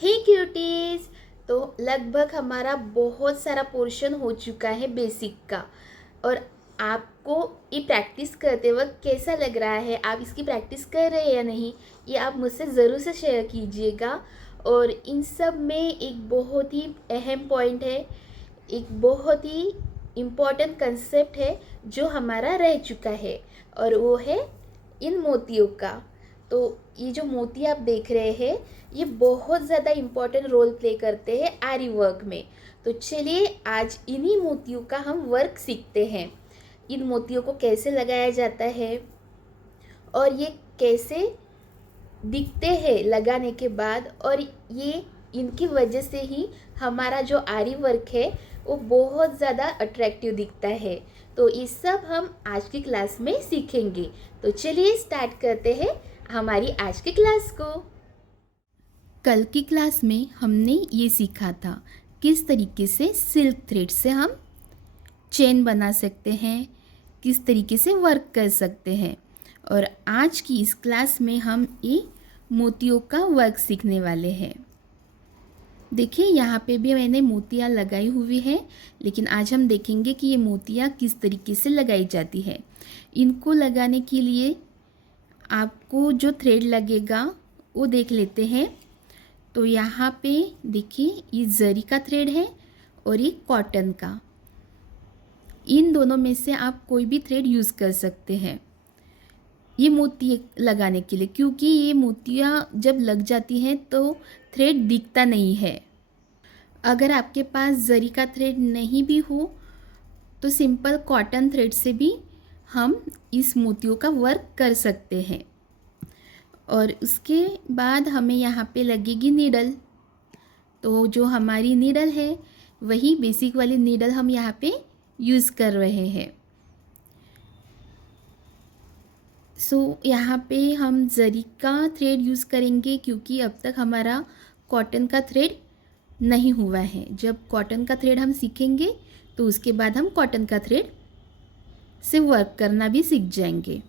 हे cuties. तो लगभग हमारा बहुत सारा पोर्शन हो चुका है बेसिक का। और आपको ये प्रैक्टिस करते वक्त कैसा लग रहा है, आप इसकी प्रैक्टिस कर रहे हैं या नहीं, ये आप मुझसे ज़रूर से शेयर कीजिएगा। और इन सब में एक बहुत ही अहम पॉइंट है, एक बहुत ही इम्पॉर्टेंट कंसेप्ट है जो हमारा रह चुका है, और वो है इन मोतियों का। तो ये जो मोती आप देख रहे हैं, ये बहुत ज़्यादा इम्पॉर्टेंट रोल प्ले करते हैं आरी वर्क में। तो चलिए आज इन्हीं मोतियों का हम वर्क सीखते हैं। इन मोतियों को कैसे लगाया जाता है और ये कैसे दिखते हैं लगाने के बाद, और ये इनकी वजह से ही हमारा जो आरी वर्क है वो बहुत ज़्यादा अट्रैक्टिव दिखता है। तो ये सब हम आज की क्लास में सीखेंगे। तो चलिए स्टार्ट करते हैं हमारी आज की क्लास को। कल की क्लास में हमने ये सीखा था किस तरीके से सिल्क थ्रेड से हम चेन बना सकते हैं, किस तरीके से वर्क कर सकते हैं। और आज की इस क्लास में हम ये मोतियों का वर्क सीखने वाले हैं। देखिए यहाँ पे भी मैंने मोतियाँ लगाई हुई है, लेकिन आज हम देखेंगे कि ये मोतियाँ किस तरीके से लगाई जाती है। इनको लगाने के लिए आपको जो थ्रेड लगेगा वो देख लेते हैं। तो यहाँ पे देखिए ये जरी का थ्रेड है और ये कॉटन का। इन दोनों में से आप कोई भी थ्रेड यूज़ कर सकते हैं ये मोती लगाने के लिए, क्योंकि ये मोतियाँ जब लग जाती हैं तो थ्रेड दिखता नहीं है। अगर आपके पास जरी का थ्रेड नहीं भी हो तो सिंपल कॉटन थ्रेड से भी हम इस मोतियों का वर्क कर सकते हैं। और उसके बाद हमें यहाँ पे लगेगी नीडल। तो जो हमारी नीडल है वही बेसिक वाली नीडल हम यहाँ पे यूज़ कर रहे हैं। यहाँ पे हम जरी का थ्रेड यूज़ करेंगे, क्योंकि अब तक हमारा कॉटन का थ्रेड नहीं हुआ है। जब कॉटन का थ्रेड हम सीखेंगे तो उसके बाद हम कॉटन का थ्रेड से वर्क करना भी सीख जाएंगे।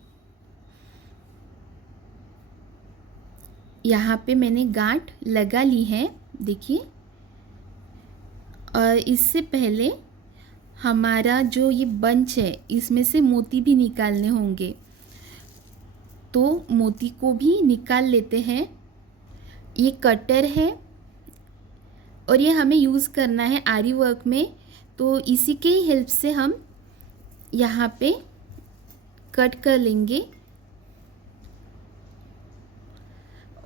यहाँ पे मैंने गांठ लगा ली है, देखिए। और इससे पहले हमारा जो ये बंच है इसमें से मोती भी निकालने होंगे, तो मोती को भी निकाल लेते हैं। ये कटर है और ये हमें यूज़ करना है आरी वर्क में, तो इसी के हेल्प से हम यहाँ पे कट कर लेंगे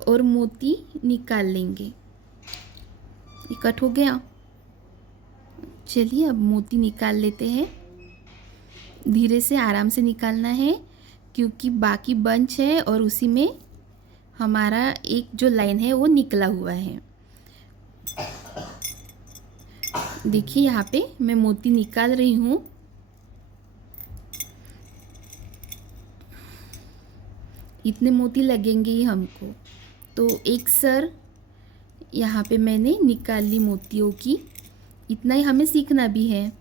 और मोती निकाल लेंगे। ये कट हो गया। चलिए अब मोती निकाल लेते हैं। धीरे से आराम से निकालना है, क्योंकि बाकी बंच है और उसी में हमारा एक जो लाइन है वो निकला हुआ है। देखिए यहाँ पे मैं मोती निकाल रही हूँ। इतने मोती लगेंगे ही हमको। तो एक सर यहाँ पे मैंने निकाल ली मोतियों की। इतना ही हमें सीखना भी है।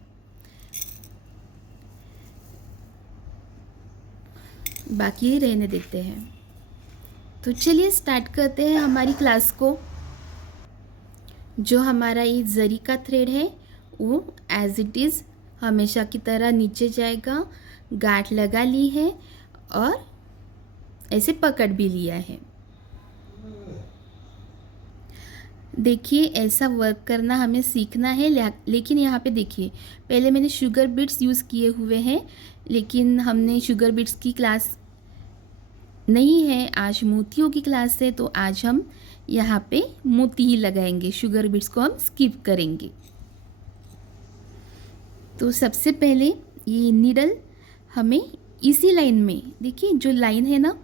बाकी रहने देते हैं। तो चलिए स्टार्ट करते हैं हमारी क्लास को। जो हमारा ये जरी का थ्रेड है वो एज इट इज़ हमेशा की तरह नीचे जाएगा। गांठ लगा ली है और ऐसे पकड़ भी लिया है। देखिए ऐसा वर्क करना हमें सीखना है। लेकिन यहाँ पे देखिए पहले मैंने शुगर बीट्स यूज़ किए हुए हैं, लेकिन हमने शुगर बीट्स की क्लास नहीं है, आज मोतियों की क्लास है। तो आज हम यहाँ पे मोती ही लगाएंगे, शुगर बीट्स को हम स्किप करेंगे। तो सबसे पहले ये नीडल हमें इसी लाइन में, देखिए जो लाइन है ना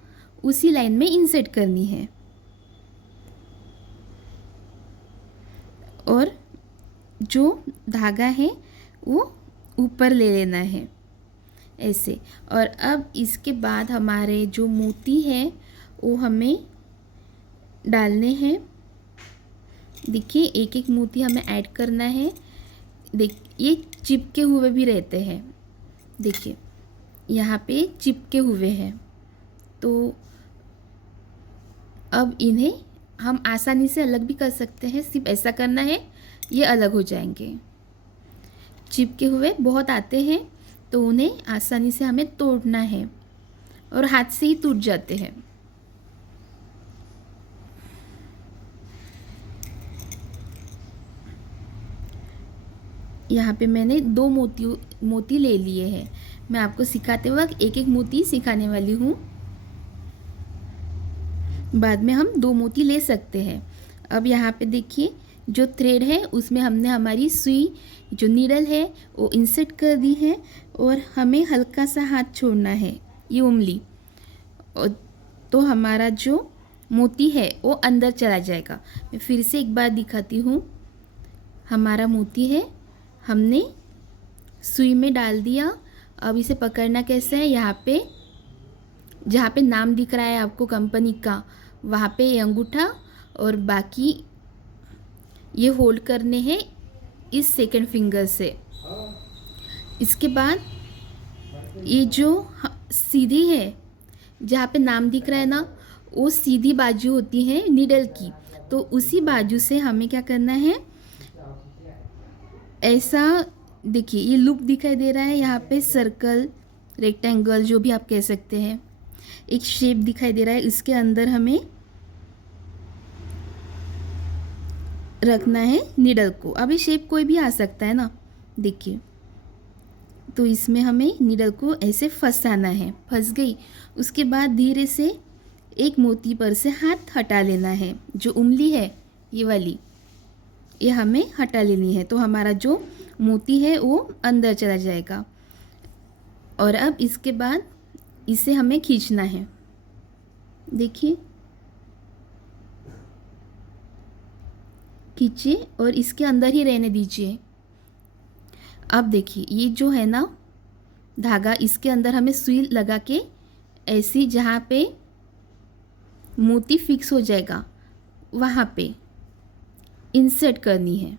उसी लाइन में इंसर्ट करनी है और जो धागा है वो ऊपर ले लेना है ऐसे। और अब इसके बाद हमारे जो मोती हैं वो हमें डालने हैं। देखिए एक एक मोती हमें ऐड करना है। ये चिपके हुए भी रहते हैं, देखिए यहाँ पे चिपके हुए हैं। तो अब इन्हें हम आसानी से अलग भी कर सकते हैं, सिर्फ ऐसा करना है, ये अलग हो जाएंगे। चिपके हुए बहुत आते हैं तो उन्हें आसानी से हमें तोड़ना है और हाथ से ही टूट जाते हैं। यहाँ पे मैंने 2 मोती ले लिए हैं। मैं आपको सिखाते वक्त एक एक मोती सिखाने वाली हूँ, बाद में हम 2 मोती ले सकते हैं। अब यहाँ पे देखिए जो थ्रेड है उसमें हमने हमारी सुई जो नीडल है वो इंसर्ट कर दी है और हमें हल्का सा हाथ छोड़ना है, ये उंगली, और तो हमारा जो मोती है वो अंदर चला जाएगा। मैं फिर से एक बार दिखाती हूँ। हमारा मोती है, हमने सुई में डाल दिया। अब इसे पकड़ना कैसे है, यहाँ पे जहाँ पे नाम दिख रहा है आपको कंपनी का, वहाँ पे ये अंगूठा और बाकी ये होल्ड करने हैं इस सेकंड फिंगर से। इसके बाद ये जो सीधी है जहाँ पे नाम दिख रहा है ना, वो सीधी बाजू होती है नीडल की, तो उसी बाजू से हमें क्या करना है, ऐसा देखिए ये लूप दिखाई दे रहा है यहाँ पे, सर्कल, रेक्टेंगल, जो भी आप कह सकते हैं, एक शेप दिखाई दे रहा है, इसके अंदर हमें रखना है नीडल को। अब ये शेप कोई भी आ सकता है ना, देखिए, तो इसमें हमें नीडल को ऐसे फंसाना है। फंस गई, उसके बाद धीरे से एक मोती पर से हाथ हटा लेना है। जो उंगली है ये वाली, ये हमें हटा लेनी है, तो हमारा जो मोती है वो अंदर चला जाएगा। और अब इसके बाद इसे हमें खींचना है, देखिए, खींचिए और इसके अंदर ही रहने दीजिए। अब देखिए ये जो है ना धागा, इसके अंदर हमें सुई लगा के ऐसी जहाँ पे मोती फिक्स हो जाएगा वहाँ पे इंसर्ट करनी है।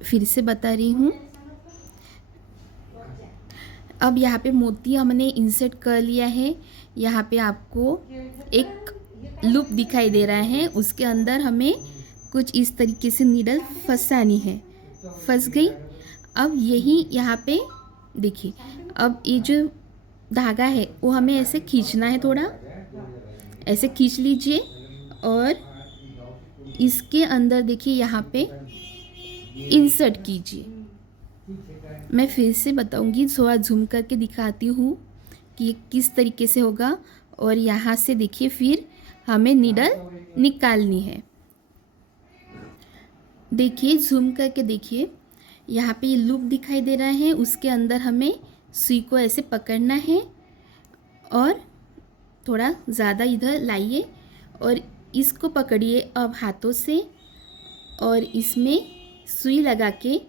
फिर से बता रही हूँ। अब यहाँ पे मोती हमने इंसर्ट कर लिया है। यहाँ पे आपको एक लूप दिखाई दे रहा है, उसके अंदर हमें कुछ इस तरीके से नीडल फंसानी है। फंस गई। अब यही यहाँ पे देखिए, अब ये जो धागा है वो हमें ऐसे खींचना है, थोड़ा ऐसे खींच लीजिए और इसके अंदर देखिए यहाँ पे इंसर्ट कीजिए। मैं फिर से बताऊंगी, थोड़ा झूम करके दिखाती हूँ कि ये किस तरीके से होगा। और यहाँ से देखिए फिर हमें नीडल निकालनी है। देखिए झूम करके देखिए, यहाँ पे ये लूप दिखाई दे रहा है, उसके अंदर हमें सुई को ऐसे पकड़ना है और थोड़ा ज़्यादा इधर लाइए और इसको पकड़िए अब हाथों से, और इसमें सुई लगा के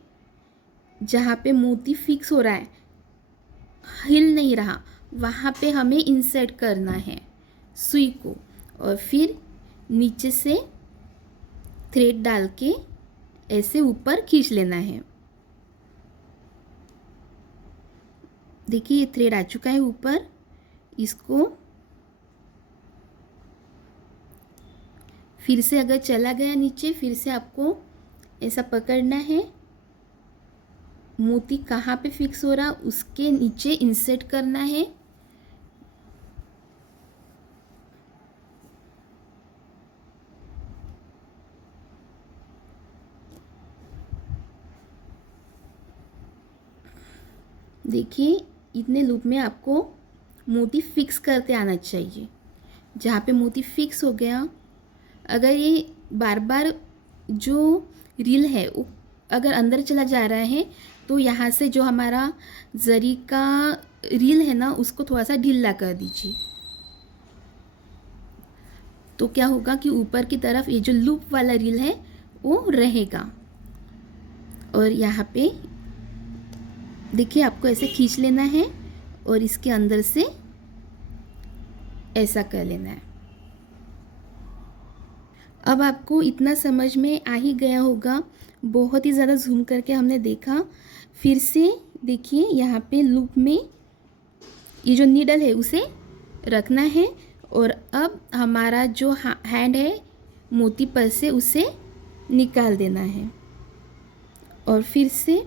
जहाँ पे मोती फिक्स हो रहा है, हिल नहीं रहा, वहाँ पे हमें इंसर्ट करना है सुई को, और फिर नीचे से थ्रेड डाल के ऐसे ऊपर खींच लेना है। देखिए ये थ्रेड आ चुका है ऊपर, इसको फिर से अगर चला गया नीचे, फिर से आपको ऐसा पकड़ना है, मोती कहाँ पे फिक्स हो रहा उसके नीचे इंसर्ट करना है। देखिए इतने लूप में आपको मोती फिक्स करते आना चाहिए। जहाँ पे मोती फिक्स हो गया, अगर ये बार बार जो रील है वो अगर अंदर चला जा रहा है तो यहाँ से जो हमारा जरी का रील है ना, उसको थोड़ा सा ढीला कर दीजिए। तो क्या होगा कि ऊपर की तरफ ये जो लूप वाला रील है वो रहेगा। और यहाँ पे देखिए आपको ऐसे खींच लेना है और इसके अंदर से ऐसा कर लेना है। अब आपको इतना समझ में आ ही गया होगा, बहुत ही ज़्यादा झूम करके हमने देखा। फिर से देखिए यहाँ पे लूप में ये जो नीडल है उसे रखना है और अब हमारा जो हैंड है मोती पर से उसे निकाल देना है और फिर से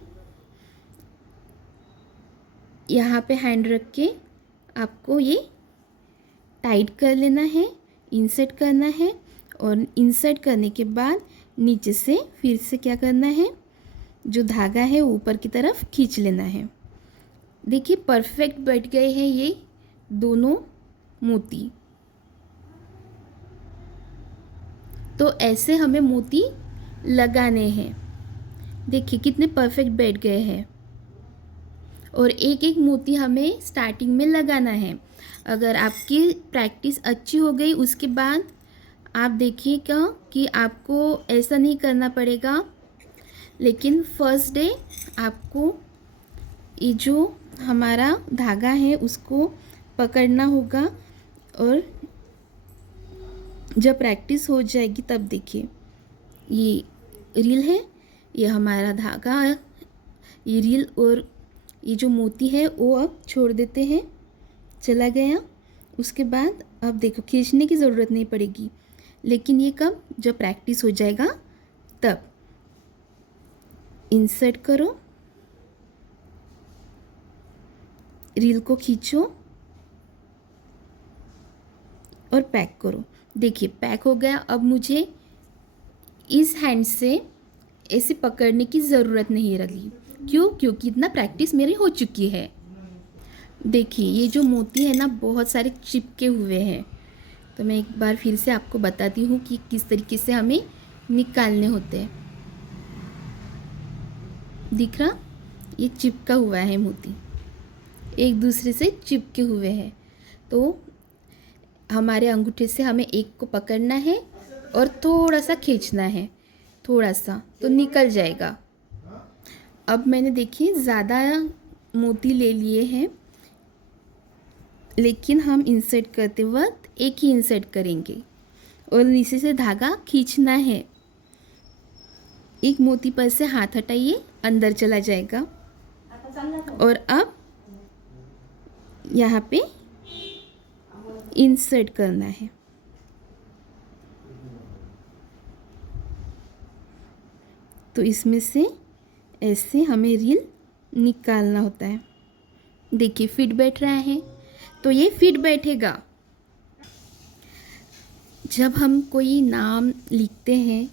यहाँ पे हैंड रख के आपको ये टाइट कर लेना है, इंसर्ट करना है और इंसर्ट करने के बाद नीचे से फिर से क्या करना है, जो धागा है ऊपर की तरफ खींच लेना है। देखिए परफेक्ट बैठ गए हैं ये दोनों मोती। तो ऐसे हमें मोती लगाने हैं। देखिए कितने परफेक्ट बैठ गए हैं और एक एक मोती हमें स्टार्टिंग में लगाना है। अगर आपकी प्रैक्टिस अच्छी हो गई उसके बाद आप देखिएगा कि आपको ऐसा नहीं करना पड़ेगा, लेकिन फर्स्ट डे आपको ये जो हमारा धागा है उसको पकड़ना होगा और जब प्रैक्टिस हो जाएगी तब देखिए ये रील है, ये हमारा धागा, ये रील और ये जो मोती है वो अब छोड़ देते हैं, चला गया। उसके बाद अब देखो खींचने की ज़रूरत नहीं पड़ेगी, लेकिन ये कब, जब प्रैक्टिस हो जाएगा तब। इंसर्ट करो, रील को खींचो और पैक करो। देखिए पैक हो गया। अब मुझे इस हैंड से ऐसे पकड़ने की ज़रूरत नहीं रही। क्यों? क्योंकि इतना प्रैक्टिस मेरी हो चुकी है। देखिए ये जो मोती है ना बहुत सारे चिपके हुए हैं, तो मैं एक बार फिर से आपको बताती हूँ कि किस तरीके से हमें निकालने होते हैं। दिख रहा, ये चिपका हुआ है मोती, एक दूसरे से चिपके हुए हैं। तो हमारे अंगूठे से हमें एक को पकड़ना है और थोड़ा सा खींचना है, थोड़ा सा, तो निकल जाएगा। अब मैंने देखिए ज़्यादा मोती ले लिए हैं, लेकिन हम इंसर्ट करते वक्त एक ही इंसर्ट करेंगे और नीचे से धागा खींचना है। एक मोती पर से हाथ हटाइए, अंदर चला जाएगा। और अब यहाँ पे इंसर्ट करना है। तो इसमें से ऐसे हमें रील निकालना होता है। देखिए फिट बैठ रहा है, तो ये फिट बैठेगा। जब हम कोई नाम लिखते हैं,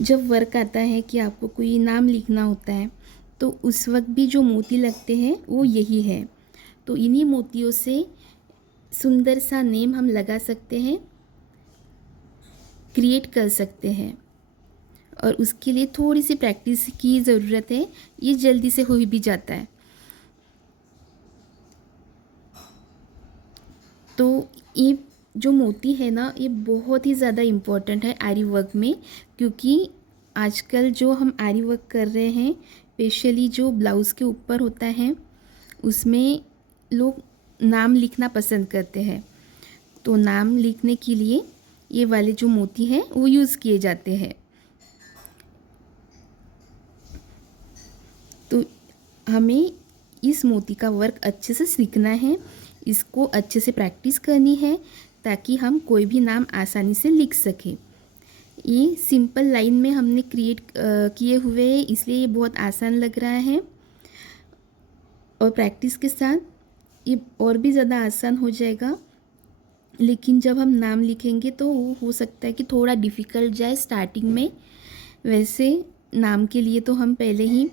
जब वर्क आता है कि आपको कोई नाम लिखना होता है, तो उस वक्त भी जो मोती लगते हैं वो यही है। तो इन्हीं मोतियों से सुंदर सा नेम हम लगा सकते हैं, क्रिएट कर सकते हैं। और उसके लिए थोड़ी सी प्रैक्टिस की ज़रूरत है, ये जल्दी से हो भी जाता है। तो ये जो मोती है ना, ये बहुत ही ज़्यादा इम्पोर्टेंट है आरी वर्क में, क्योंकि आजकल जो हम आरी वर्क कर रहे हैं, स्पेशली जो ब्लाउज़ के ऊपर होता है, उसमें लोग नाम लिखना पसंद करते हैं। तो नाम लिखने के लिए ये वाले जो मोती हैं वो यूज़ किए जाते हैं। तो हमें इस मोती का वर्क अच्छे से सीखना है, इसको अच्छे से प्रैक्टिस करनी है, ताकि हम कोई भी नाम आसानी से लिख सकें। ये सिंपल लाइन में हमने क्रिएट किए हुए हैं, इसलिए ये बहुत आसान लग रहा है। और प्रैक्टिस के साथ ये और भी ज़्यादा आसान हो जाएगा। लेकिन जब हम नाम लिखेंगे तो वो हो सकता है कि थोड़ा डिफ़िकल्ट जाए स्टार्टिंग में। वैसे नाम के लिए तो हम पहले ही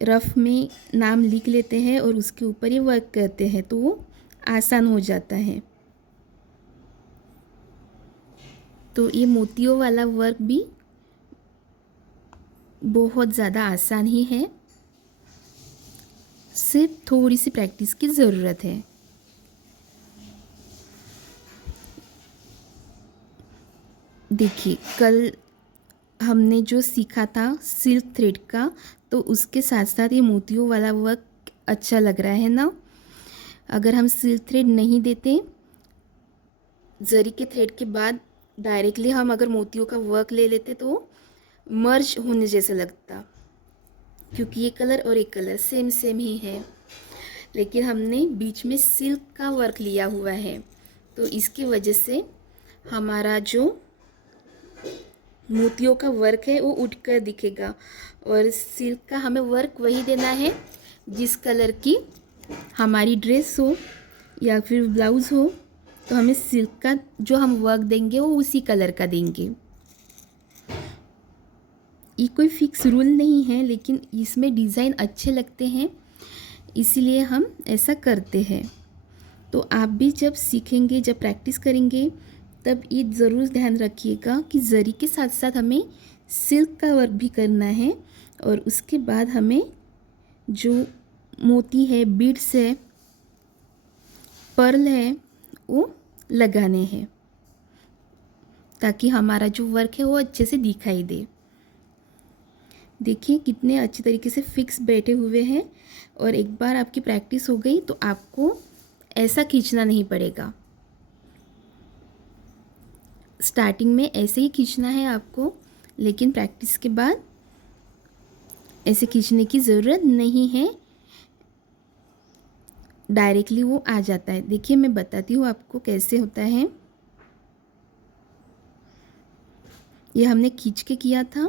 रफ़ में नाम लिख लेते हैं और उसके ऊपर ही वर्क करते हैं, तो वो आसान हो जाता है। तो ये मोतियों वाला वर्क भी बहुत ज़्यादा आसान ही है, सिर्फ थोड़ी सी प्रैक्टिस की ज़रूरत है। देखिए कल हमने जो सीखा था सिल्क थ्रेड का, तो उसके साथ साथ ये मोतियों वाला वर्क अच्छा लग रहा है ना। अगर हम सिल्क थ्रेड नहीं देते, जरी के थ्रेड के बाद डायरेक्टली हम अगर मोतियों का वर्क ले लेते तो मर्ज होने जैसा लगता, क्योंकि ये कलर और एक कलर सेम सेम ही है। लेकिन हमने बीच में सिल्क का वर्क लिया हुआ है, तो इसकी वजह से हमारा जो मोतियों का वर्क है वो उठकर दिखेगा। और सिल्क का हमें वर्क वही देना है जिस कलर की हमारी ड्रेस हो या फिर ब्लाउज़ हो, तो हमें सिल्क का जो हम वर्क देंगे वो उसी कलर का देंगे। ये कोई फिक्स रूल नहीं है, लेकिन इसमें डिज़ाइन अच्छे लगते हैं इसीलिए हम ऐसा करते हैं। तो आप भी जब सीखेंगे, जब प्रैक्टिस करेंगे, तब ये ज़रूर ध्यान रखिएगा कि जरी के साथ साथ हमें सिल्क का वर्क भी करना है। और उसके बाद हमें जो मोती है, बीड्स है, पर्ल है, वो लगाने हैं ताकि हमारा जो वर्क है वो अच्छे से दिखाई दे। देखिए कितने अच्छे तरीके से फिक्स बैठे हुए हैं। और एक बार आपकी प्रैक्टिस हो गई तो आपको ऐसा खींचना नहीं पड़ेगा। स्टार्टिंग में ऐसे ही खींचना है आपको, लेकिन प्रैक्टिस के बाद ऐसे खींचने की ज़रूरत नहीं है, डायरेक्टली वो आ जाता है। देखिए मैं बताती हूँ आपको कैसे होता है। ये हमने खींच के किया था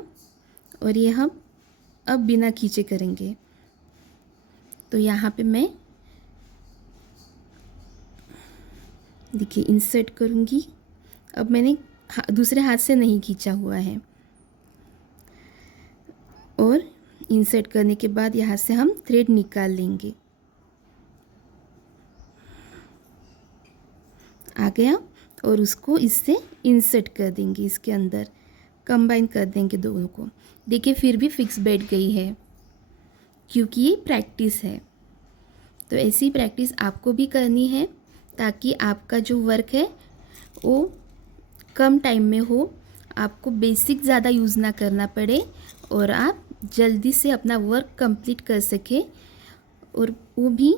और ये हम अब बिना खींचे करेंगे। तो यहाँ पे मैं देखिए इंसर्ट करूँगी। अब मैंने दूसरे हाथ से नहीं खींचा हुआ है। और इंसर्ट करने के बाद यहाँ से हम थ्रेड निकाल लेंगे। आ गया और उसको इससे इंसर्ट कर देंगे, इसके अंदर कंबाइन कर देंगे दोनों को। देखिए फिर भी फिक्स बैठ गई है क्योंकि ये प्रैक्टिस है। तो ऐसी प्रैक्टिस आपको भी करनी है ताकि आपका जो वर्क है वो कम टाइम में हो, आपको बेसिक ज़्यादा यूज़ ना करना पड़े और आप जल्दी से अपना वर्क कंप्लीट कर सके, और वो भी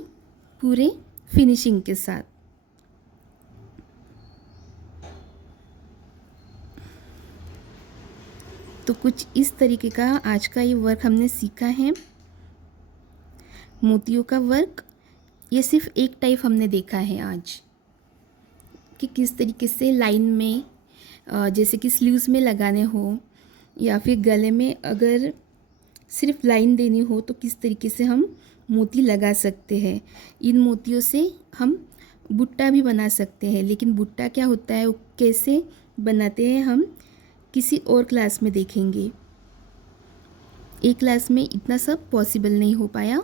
पूरे फिनिशिंग के साथ। तो कुछ इस तरीके का आज का ये वर्क हमने सीखा है, मोतियों का वर्क। ये सिर्फ एक टाइप हमने देखा है आज कि किस तरीके से लाइन में, जैसे कि स्लीव्स में लगाने हो या फिर गले में अगर सिर्फ लाइन देनी हो तो किस तरीके से हम मोती लगा सकते हैं। इन मोतियों से हम बुट्टा भी बना सकते हैं, लेकिन बुट्टा क्या होता है, वो कैसे बनाते हैं हम किसी और क्लास में देखेंगे। एक क्लास में इतना सब पॉसिबल नहीं हो पाया,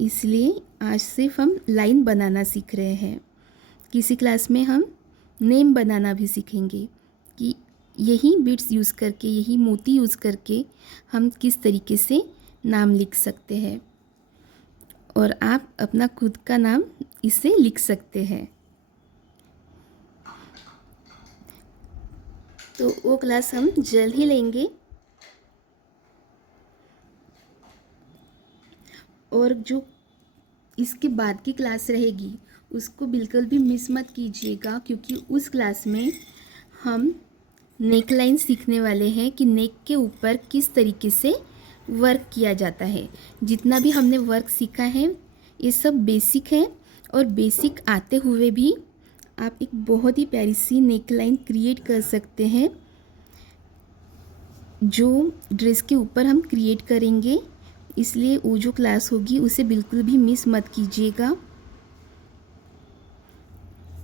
इसलिए आज सिर्फ हम लाइन बनाना सीख रहे हैं। किसी क्लास में हम नेम बनाना भी सीखेंगे कि यही बीड्स यूज़ करके, यही मोती यूज़ करके हम किस तरीके से नाम लिख सकते हैं, और आप अपना खुद का नाम इससे लिख सकते हैं। तो वो क्लास हम जल्द ही लेंगे। और जो इसके बाद की क्लास रहेगी उसको बिल्कुल भी मिस मत कीजिएगा, क्योंकि उस क्लास में हम नेक लाइन सीखने वाले हैं कि नेक के ऊपर किस तरीके से वर्क किया जाता है। जितना भी हमने वर्क सीखा है ये सब बेसिक है, और बेसिक आते हुए भी आप एक बहुत ही प्यारी सी नेक लाइन क्रिएट कर सकते हैं। जो ड्रेस के ऊपर हम क्रिएट करेंगे, इसलिए वो जो क्लास होगी उसे बिल्कुल भी मिस मत कीजिएगा,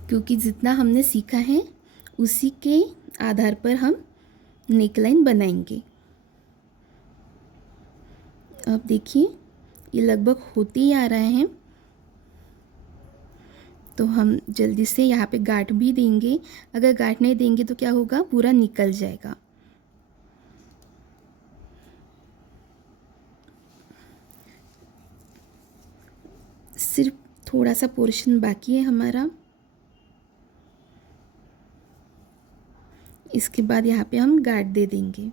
क्योंकि जितना हमने सीखा है उसी के आधार पर हम नेकलाइन बनाएंगे। अब देखिए ये लगभग होते ही आ रहे हैं, तो हम जल्दी से यहाँ पे गांठ भी देंगे। अगर गांठ नहीं देंगे तो क्या होगा, पूरा निकल जाएगा। सिर्फ थोड़ा सा पोर्शन बाकी है हमारा। इसके बाद यहाँ पे हम गांठ दे देंगे।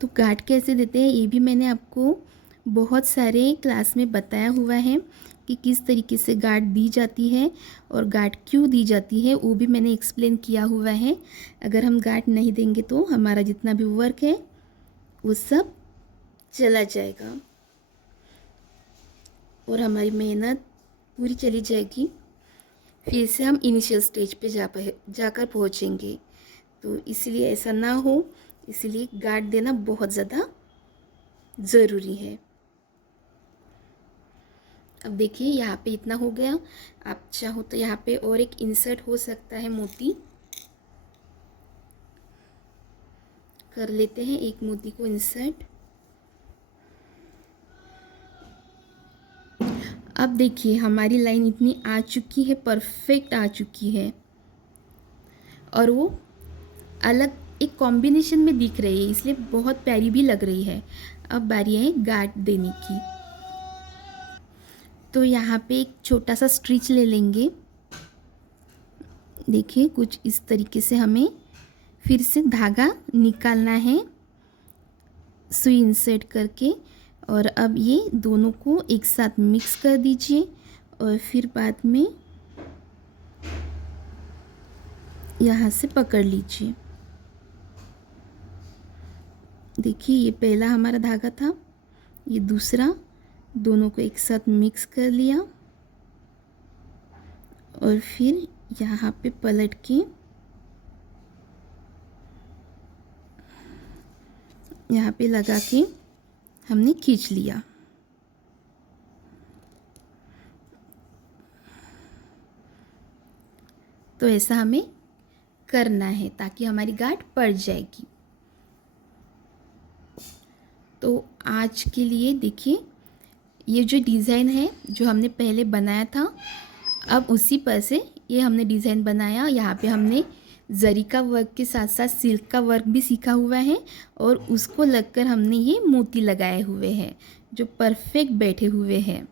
तो गांठ कैसे देते हैं ये भी मैंने आपको बहुत सारे क्लास में बताया हुआ है कि किस तरीके से गांठ दी जाती है और गांठ क्यों दी जाती है, वो भी मैंने एक्सप्लेन किया हुआ है। अगर हम गांठ नहीं देंगे तो हमारा जितना भी वर्क है वो सब चला जाएगा और हमारी मेहनत पूरी चली जाएगी। फिर से हम इनिशियल स्टेज पे जाकर पहुँचेंगे। तो इसलिए ऐसा ना हो, इसलिए गार्ड देना बहुत ज़्यादा ज़रूरी है। अब देखिए यहाँ पे इतना हो गया। आप चाहो तो यहाँ पे और एक इंसर्ट हो सकता है, मोती कर लेते हैं, एक मोती को इंसर्ट। अब देखिए हमारी लाइन इतनी आ चुकी है, परफेक्ट आ चुकी है और वो अलग एक कॉम्बिनेशन में दिख रही है, इसलिए बहुत प्यारी भी लग रही है। अब बारी है गार्ड देने की। तो यहाँ पे एक छोटा सा स्टिच ले लेंगे। देखिए कुछ इस तरीके से हमें फिर से धागा निकालना है सुई इंसर्ट करके। और अब ये दोनों को एक साथ मिक्स कर दीजिए और फिर बाद में यहाँ से पकड़ लीजिए। देखिए ये पहला हमारा धागा था, ये दूसरा, दोनों को एक साथ मिक्स कर लिया और फिर यहाँ पे पलट के यहाँ पे लगा के हमने खींच लिया। तो ऐसा हमें करना है ताकि हमारी गांठ पड़ जाएगी। तो आज के लिए देखिए ये जो डिज़ाइन है जो हमने पहले बनाया था, अब उसी पर से ये हमने डिज़ाइन बनाया। यहाँ पे हमने जरी का वर्क के साथ साथ सिल्क का वर्क भी सीखा हुआ है और उसको लगकर हमने ये मोती लगाए हुए हैं जो परफेक्ट बैठे हुए हैं।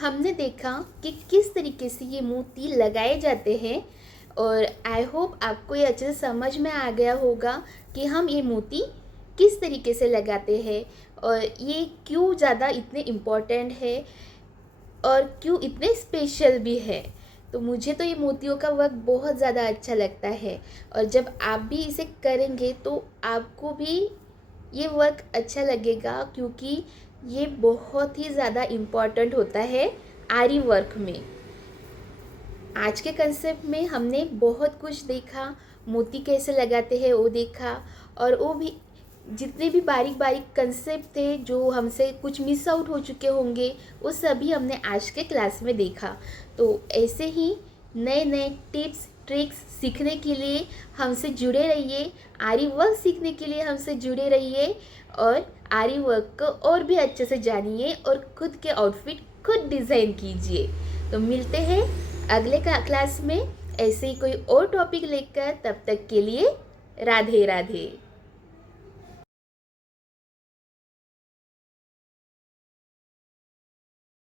हमने देखा कि किस तरीके से ये मोती लगाए जाते हैं और आई होप आपको ये अच्छे से समझ में आ गया होगा कि हम ये मोती किस तरीके से लगाते हैं और ये क्यों ज़्यादा इतने इम्पोर्टेंट है और क्यों इतने स्पेशल भी है। तो मुझे तो ये मोतियों का वर्क बहुत ज़्यादा अच्छा लगता है और जब आप भी इसे करेंगे तो आपको भी ये वर्क अच्छा लगेगा क्योंकि ये बहुत ही ज़्यादा इम्पॉर्टेंट होता है आरी वर्क में। आज के कंसेप्ट में हमने बहुत कुछ देखा, मोती कैसे लगाते हैं वो देखा और वो भी जितने भी बारीक बारीक कंसेप्ट थे जो हमसे कुछ मिस आउट हो चुके होंगे वो सभी हमने आज के क्लास में देखा। तो ऐसे ही नए नए टिप्स ट्रिक्स सीखने के लिए हमसे जुड़े रहिए, आरी वर्क सीखने के लिए हमसे जुड़े रहिए और आरी वर्क को और भी अच्छे से जानिए और खुद के आउटफिट खुद डिज़ाइन कीजिए। तो मिलते हैं अगले क्लास में ऐसे ही कोई और टॉपिक लेकर, तब तक के लिए राधे राधे।